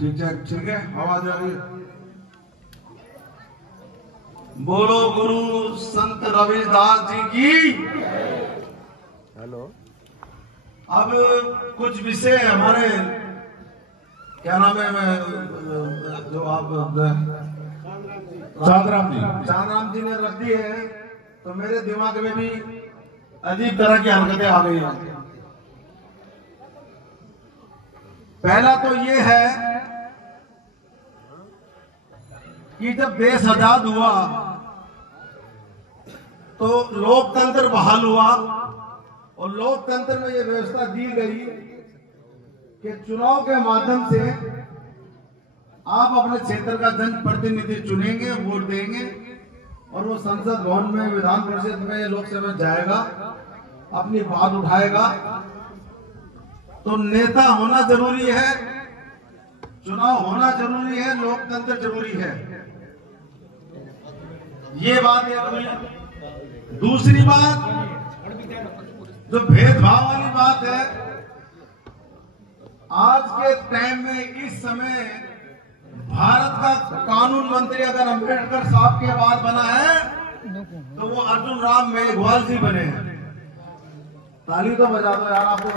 ठीक है, आवाज आ रही है। बोलो गुरु संत रविदास जी की। हेलो। अब कुछ विषय हमारे क्या नाम है, जो आप चांदराम जी ने रख दी है, तो मेरे दिमाग में भी अजीब तरह की हरकतें आ गई हैं। पहला तो ये है कि जब देश आजाद हुआ तो लोकतंत्र बहाल हुआ, और लोकतंत्र में ये व्यवस्था दी गई कि चुनाव के माध्यम से आप अपने क्षेत्र का जनप्रतिनिधि चुनेंगे, वोट देंगे, और वो संसद भवन में, विधान परिषद में, लोकसभा में जाएगा, अपनी बात उठाएगा। तो नेता होना जरूरी है, चुनाव होना जरूरी है, लोकतंत्र जरूरी है। ये बात एक हुई। दूसरी बात, जो भेदभाव वाली बात है, आज के टाइम में, इस समय भारत का कानून मंत्री अगर अम्बेडकर साहब के बाद बना है तो वो अर्जुन राम मेघवाल जी बने हैं। ताली तो बजा दो यार आपको।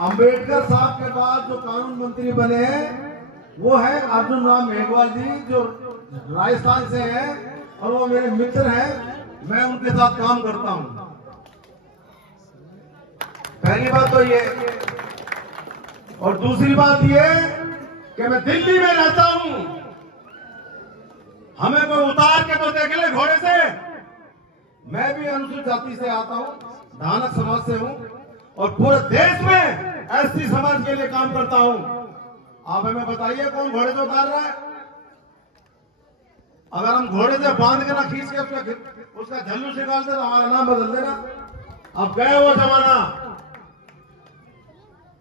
अम्बेडकर साहब के बाद जो कानून मंत्री बने हैं वो है अर्जुन राम मेघवाल जी, जो राजस्थान से हैं, और वो मेरे मित्र हैं, मैं उनके साथ काम करता हूं। पहली बात तो ये, और दूसरी बात ये कि मैं दिल्ली में रहता हूं, हमें कोई उतार के तो देख ले घोड़े से। मैं भी अनुसूचित जाति से आता हूं, धानक समाज से हूं, और पूरे देश में एसटी समाज के लिए काम करता हूं। आप हमें बताइए कौन घोड़े से उतार रहा है? अगर हम घोड़े से बांध के ना खींच के उसका झल्लू निकालते तो हमारा नाम बदल देना। अब गए वो जमाना,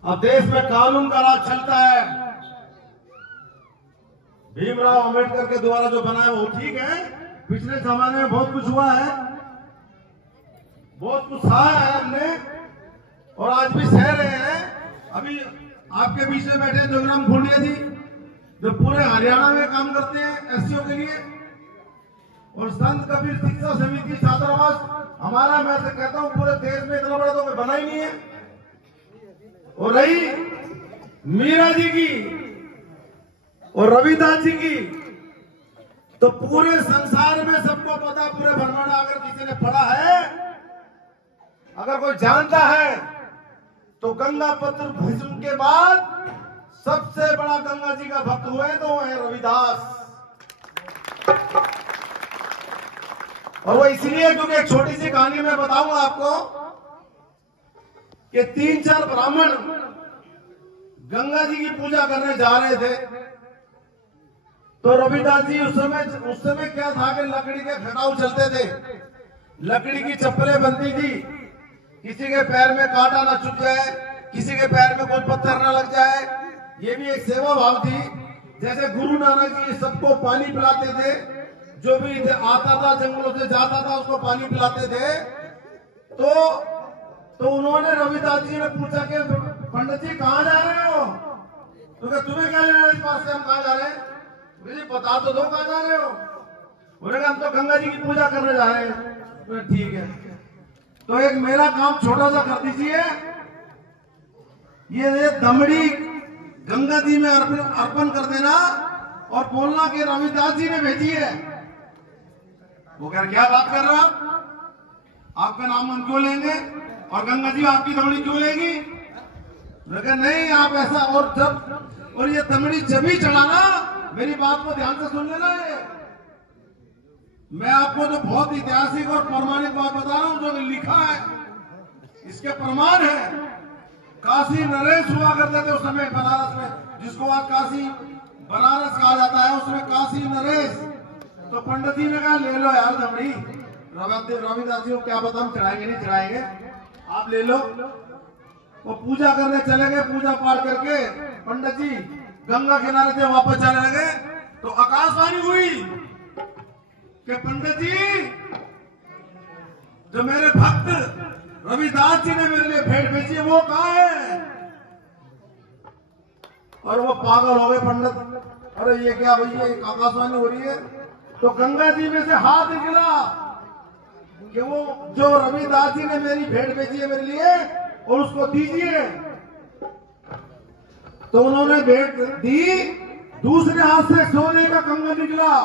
अब देश में कानून का राज चलता है। भीमराव अंबेडकर के द्वारा जो बना है वो ठीक है, पिछले जमाने में बहुत कुछ हुआ है, बहुत कुछ सहा है हमने, और आज भी सह रहे हैं। अभी आपके बीच में बैठे जोगराम खुंडिया जी, जो पूरे हरियाणा में काम करते हैं एससीओ के लिए, और संत कबीर शिक्षा समिति छात्रावास हमारा, मैं से कहता हूं पूरे देश में इतना बड़ा तो कोई बना ही नहीं है। और रही मीरा जी की और रविदास जी की, तो पूरे संसार में सबको पता, पूरे ब्रह्मांड अगर किसी ने पढ़ा है, अगर कोई जानता है, तो गंगा पत्र भीष्म के बाद सबसे बड़ा गंगा जी का भक्त हुए तो वो है रविदास। और वो इसलिए क्योंकि एक छोटी सी कहानी मैं बताऊंगा आपको कि 3-4 ब्राह्मण गंगा जी की पूजा करने जा रहे थे। तो रविदास जी उस समय क्या था कि लकड़ी के खटाऊ चलते थे, लकड़ी की चप्पलें बनती थी, किसी के पैर में कांटा ना चुभ जाए, किसी के पैर में कोई पत्थर ना लग जाए। ये भी एक सेवा भाव थी। जैसे गुरु नानक जी सबको पानी पिलाते थे, जो भी आता था जंगलों से जाता था उसको पानी पिलाते थे। तो उन्होंने रविदास जी ने पूछा कि पंडित जी कहाँ जा रहे हो? तो क्या तुम्हें क्या लेना इस पास से, हम कहाँ जा रहे हैं? मुझे बता तो दो कहाँ जा रहे हो। उन्होंने हम तो गंगा जी की पूजा करने जा रहे हैं। तो ठीक है, तो एक मेरा काम छोटा सा कर दीजिए, ये दमड़ी गंगा जी में अर्पण कर देना और बोलना कि रविदास जी ने भेजी है। वो कह क्या बात कर रहे हो आपका नाम हम क्यों लेंगे, और गंगा जी आपकी दमड़ी क्यों लेगी? लेकिन नहीं, आप ऐसा, और ये दमड़ी जब ही चढ़ाना, मेरी बात को ध्यान से सुन लेना है। मैं आपको जो बहुत ऐतिहासिक और प्रमाणिक बात बता रहा हूं, जो लिखा है, इसके प्रमाण है। काशी नरेश हुआ करते थे उस समय बनारस में, जिसको आज काशी बनारस कहा जाता है, उसमें काशी नरेश। तो पंडित जी ने कहा ले लो यार दमड़ी, रविदास जी को क्या पता हम चढ़ाएंगे नहीं चढ़ाएंगे, आप ले लो। वो पूजा करने चले गए, पूजा पाठ करके पंडित जी गंगा किनारे से वापस चले लगे, तो आकाशवाणी हुई कि पंडित जी, जो मेरे भक्त रविदास जी ने मेरे लिए भेंट भेजी है वो कहाँ है? और वो पागल हो गए पंडित। अरे ये क्या भैया, ये आकाशवाणी हो रही है। तो गंगा जी में से हाथ निकला कि वो जो रविदास जी ने मेरी भेंट भेजी है मेरे लिए और उसको दीजिए। तो उन्होंने भेंट दी, दूसरे हाथ से सोने का कंगन निकला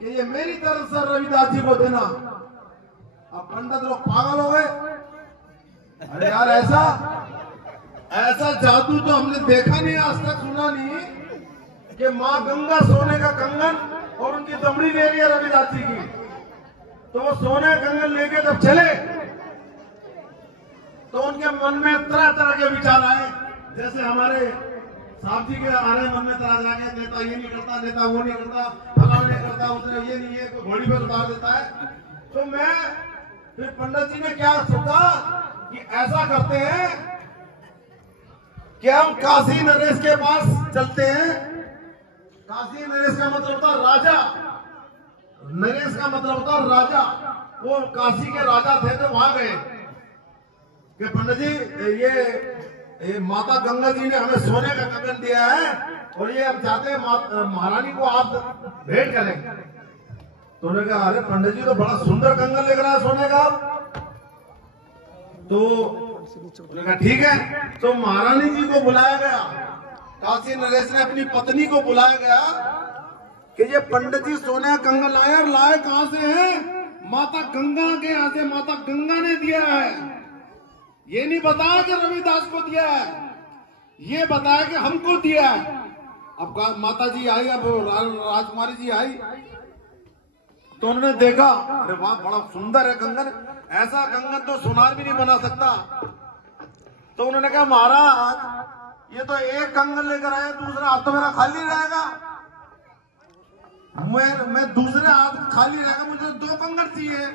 कि ये मेरी तरफ से रविदास जी को देना। अब पंडित लोग पागल हो गए। अरे यार, ऐसा जादू तो हमने देखा नहीं, आज तक सुना नहीं कि माँ गंगा सोने का कंगन और उनकी दमड़ी ले रही है रविदास जी की। तो वो सोने का कंगन लेके जब चले तो उनके मन में तरह तरह के विचार आए। जैसे हमारे साहब जी के आ रहे मन में तरह तरह के, नेता ये नहीं करता, नेता वो नहीं करता, फला नहीं करता, उसने ये नहीं है, कोई घोड़ी पे उतार देता है। तो मैं फिर पंडित जी ने क्या सोचा कि ऐसा करते हैं कि हम काशी नरेश के पास चलते हैं। काशी नरेश का मतलब होता राजा, नरेश का मतलब होता राजा। वो काशी के राजा थे तो वहां गए कि पंडित जी ये माता गंगा जी ने हमें सोने का कंगन दिया है और ये हम चाहते हैं महारानी को आप भेंट करें। तो उन्होंने कहा अरे पंडित जी तो बड़ा सुंदर कंगन लेकर आया सोने का। तो उन्होंने कहा ठीक है। तो महारानी जी को बुलाया गया, काशी नरेश ने अपनी पत्नी को बुलाया गया कि ये पंडित जी सोने का कंगन लाए, और लाए कहां से है? माता गंगा के यहाँ से। माता गंगा ने दिया है। ये नहीं बताया कि रविदास को दिया है, ये बताया कि हमको दिया है। अब माता जी आई, अब राजकुमारी जी आई तो उन्होंने देखा, अरे वाह बड़ा सुंदर है कंगन, ऐसा कंगन तो सोनार भी नहीं बना सकता। तो उन्होंने कहा महाराज ये तो एक कंगन लेकर आए, दूसरा हाथ तो मेरा खाली रहेगा। मैं दूसरे हाथ खाली रहेगा, मुझे 2 कंगन चाहिए।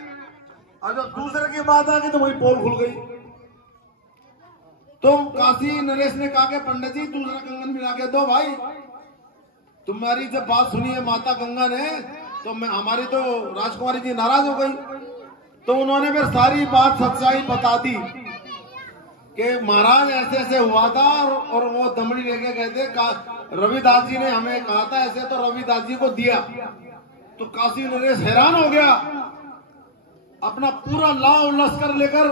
और जब दूसरे की बात आ गई तो वही पोल खुल गई। तो काशी नरेश ने कहा कि पंडित जी दूसरा कंगन मिला के दो भाई। तुम्हारी जब बात सुनी है माता गंगा ने तो हमारी तो राजकुमारी जी नाराज हो गई। तो उन्होंने फिर सारी बात सच्चाई बता दी कि महाराज ऐसे ऐसे हुआ था और वो दमड़ी लेके गए थे, रविदास जी ने हमें कहा था ऐसे, तो रविदास जी को दिया। तो काशी नरेश हैरान हो गया, अपना पूरा लाव लश्कर लेकर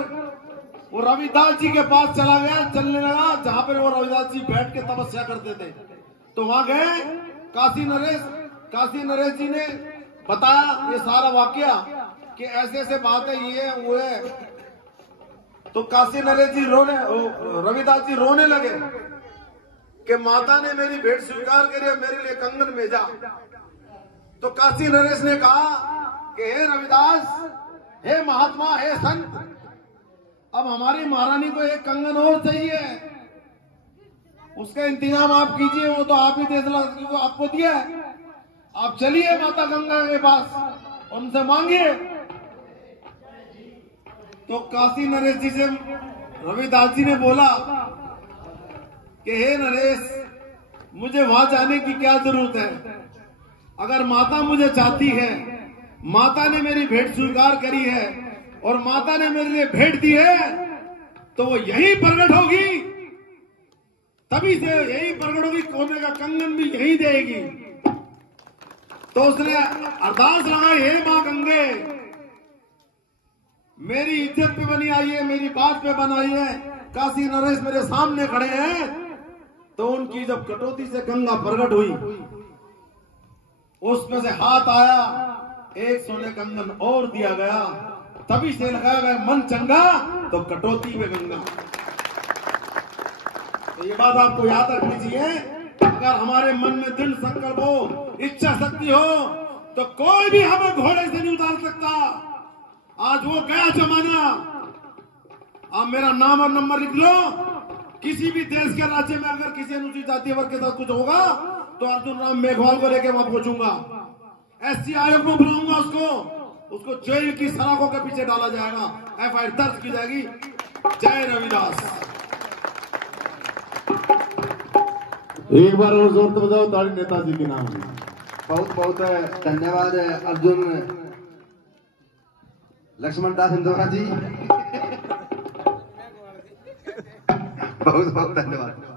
वो रविदास जी के पास चला गया, चलने लगा जहां पर वो रविदास जी बैठ के तपस्या करते थे। तो वहां गए काशी नरेश जी ने बताया ये सारा वाकया कि ऐसे ऐसे बात है, ये वो है। तो काशी नरेश जी रविदास जी रोने लगे कि माता ने मेरी भेंट स्वीकार करी, मेरे लिए कंगन भेजा। तो काशी नरेश ने कहा कि हे रविदास, हे महात्मा, हे संत, अब हमारी महारानी को एक कंगन और चाहिए, उसका इंतजाम आप कीजिए। वो तो आप ही तो आपको दिया है, आप चलिए माता गंगा के पास, उनसे मांगिए। तो काशी नरेश जी से रविदास जी ने बोला कि हे नरेश, मुझे वहां जाने की क्या जरूरत है? अगर माता मुझे चाहती है, माता ने मेरी भेंट स्वीकार करी है और माता ने मेरे लिए भेंट दी है, तो वो यही प्रकट होगी, तभी से यही प्रकट होगी, सोने का कंगन भी यही देगी। तो उसने अरदास लगाई, हे मां गंगे, मेरी इज्जत पे बनी आई है, मेरी बात पे बनाई है। काशी नरेश मेरे सामने खड़े हैं। तो उनकी जब कटौती से गंगा प्रकट हुई, उसमें से हाथ आया, एक सोने कंगन और दिया गया, तभी से लगाया गया मन चंगा तो कटौती में गंगा। तो ये बात आपको याद रखनी चाहिए। अगर हमारे मन में दृढ़ संकल्प हो, इच्छा शक्ति हो, तो कोई भी हमें घोड़े से नहीं उतार सकता। आज वो गया जमाना। आप मेरा नाम और नंबर लिख लो, किसी भी देश के राज्य में अगर किसी अनुसूचित जाति वर्ग के साथ कुछ होगा तो अर्जुन राम मेघवाल को लेकर वहां पहुंचूंगा, एससी आयोग में बुलाऊंगा उसको जेल की सलाखों के पीछे डाला जाएगा, एफआईआर दर्ज की जाएगी। जय रविदास। एक बार और जोर तो बजाओ ताली नेताजी के नाम में। बहुत बहुत धन्यवाद अर्जुन लक्ष्मण दास इंदौरा जी, बहुत बहुत धन्यवाद।